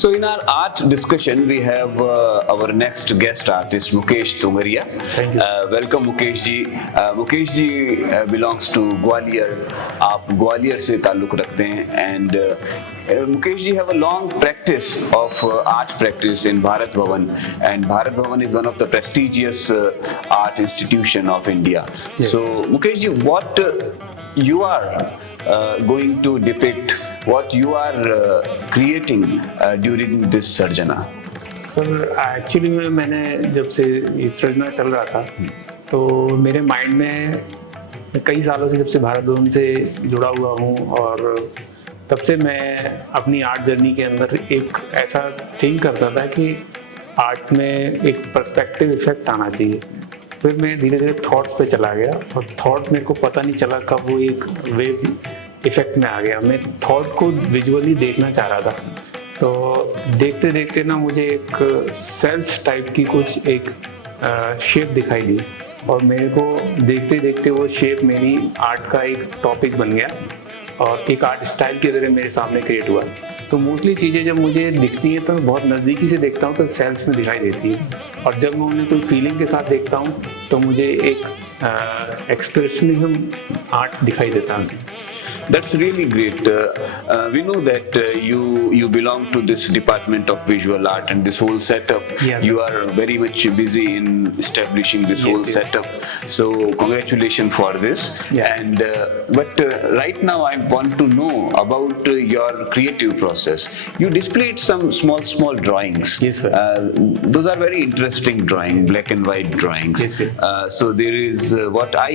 So in our art discussion, we have our next guest artist Mukesh Tongaria. Thank you. Welcome Mukesh ji. Mukesh ji belongs to Gwalior. आप ग्वालियर से ताल्लुक रखते हैं and Mukesh ji have a long practice of art practice in Bharat Bhavan, and Bharat Bhavan is one of the prestigious art institution of India. Yes. So Mukesh ji, what you are going to depict, what you are creating during this Sarjana? Sir actually मैंने जब से ये सृजना चल रहा था तो मेरे mind में कई सालों से, जब से भारत भवन से जुड़ा हुआ हूँ और तब से मैं अपनी आर्ट जर्नी के अंदर एक ऐसा थिंक करता था कि आर्ट में एक पर्सपेक्टिव इफेक्ट आना चाहिए। फिर मैं धीरे धीरे थॉट्स पे चला गया और थॉट मेरे को पता नहीं चला कब वो एक वेव इफेक्ट में आ गया। मैं थॉट को विजुअली देखना चाह रहा था, तो देखते देखते ना मुझे एक सेल्स टाइप की कुछ एक शेप दिखाई दी और मेरे को देखते देखते वो शेप मेरी आर्ट का एक टॉपिक बन गया और एक आर्ट स्टाइल की तरह मेरे सामने क्रिएट हुआ। तो मोस्टली चीज़ें जब मुझे दिखती हैं तो मैं बहुत नज़दीकी से देखता हूँ तो सेल्स में दिखाई देती है, और जब मैं उन्हें कोई फीलिंग के साथ देखता हूँ तो मुझे एक एक्सप्रेशनिज्म आर्ट दिखाई देता है। That's really great. We know that you belong to this department of visual art and this whole setup. Yes. You are very much busy in establishing this whole Yes. setup. So congratulations for this. Yeah. And but right now I want to know about your creative process. You displayed some small drawings. Yes, sir. Those are very interesting drawings, black and white drawings. Yes, yes. So there is what I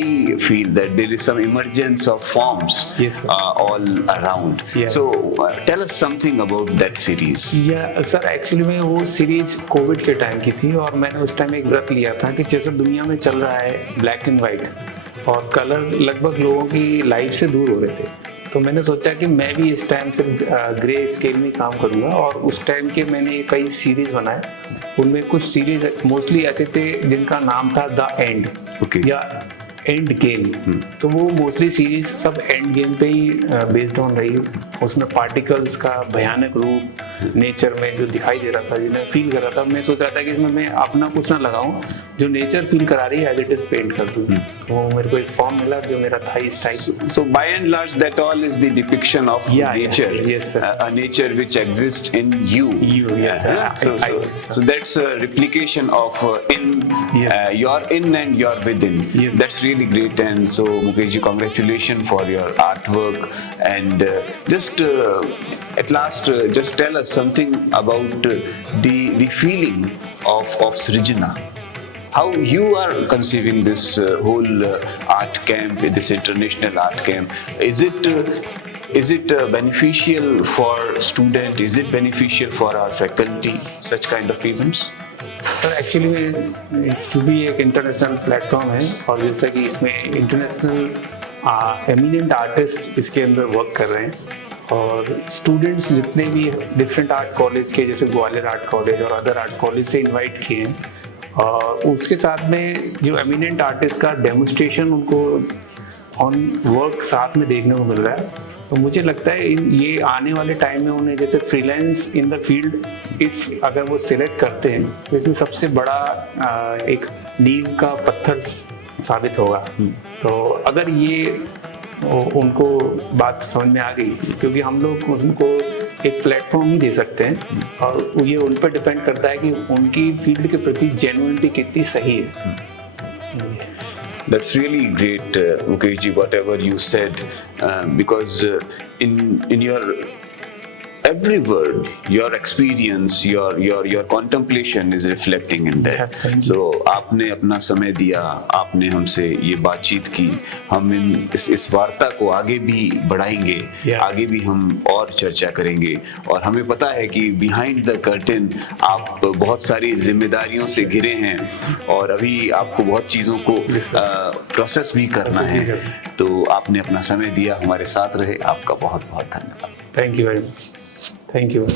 feel that there is some emergence of forms. Yes, sir. All around. Yeah. So tell us something about that series. या sir actually में वो series Covid के time की थी और मैंने उस time एक व्रत लिया था कि जैसे दुनिया में चल रहा है ब्लैक एंड वाइट और कलर लगभग लोगों की लाइफ से दूर हो रहे थे, तो मैंने सोचा कि मैं भी इस टाइम से ग्रे स्केल में काम करूँगा। और उस टाइम के मैंने कई सीरीज बनाए, उनमें कुछ सीरीज मोस्टली ऐसे थे जिनका नाम था द एंड Okay. या एंड गेम। तो वो मोस्टली सीरीज सब एंड गेम पे ही बेस्ड ऑन रही। उसमें पार्टिकल्स का भयानक रूप नेचर में जो दिखाई दे रहा था, जिन्हें फील कर रहा था, मैं सोच रहा था कि इसमें मैं अपना कुछ ना लगाऊं, जो नेचर फील करा रही है एज इट इज पेंट कर दूं। तो मेरे को एक फॉर्म मिला जो मेरा था इस type. So by and large, that all is the depiction of nature. Yes, sir. A nature which exists in you. Yes, sir. So that's a replication of Yes. your in and your within. Yes. That's really great. And so Mukesh ji, congratulations for your artwork. And just at last, just tell us something about the feeling of Srijana. How you are conceiving this whole art camp, this international art camp? Is it beneficial for student? Is it beneficial for our faculty? Such kind of events? Sir actually में क्योंकि एक international platform है और जैसा कि इसमें international eminent artist इसके अंदर वर्क कर रहे हैं और स्टूडेंट्स जितने भी डिफरेंट आर्ट कॉलेज के, जैसे ग्वालियर आर्ट कॉलेज और अदर आर्ट कॉलेज से इनवाइट किए हैं, और उसके साथ में जो एमिनेंट आर्टिस्ट का डेमोन्स्ट्रेशन उनको ऑन वर्क साथ में देखने को मिल रहा है। तो मुझे लगता है ये आने वाले टाइम में उन्हें जैसे freelance in the field if अगर वो सिलेक्ट करते हैं तो इसमें सबसे बड़ा एक नींव का पत्थर साबित होगा। तो अगर ये उनको बात समझ में आ गई, क्योंकि हम लोग उनको एक प्लेटफॉर्म ही दे सकते हैं और ये उन पर डिपेंड करता है कि उनकी फील्ड के प्रति जेन्युइनिटी कितनी सही है। That's really great, Mukesh ji, whatever you said, because in your every word, your experience, your contemplation is reflecting in that. So आपने अपना समय दिया, आपने हमसे ये बातचीत की, हम इस वार्ता को आगे भी बढ़ाएंगे, आगे भी हम और चर्चा करेंगे। और हमें पता है कि बिहाइंड द कर्टेन आप बहुत सारी जिम्मेदारियों से घिरे हैं और अभी आपको बहुत चीज़ों को प्रोसेस भी करना है। तो आपने अपना समय दिया, हमारे साथ रहे, आपका बहुत बहुत धन्यवाद। Thank you very much. Thank you.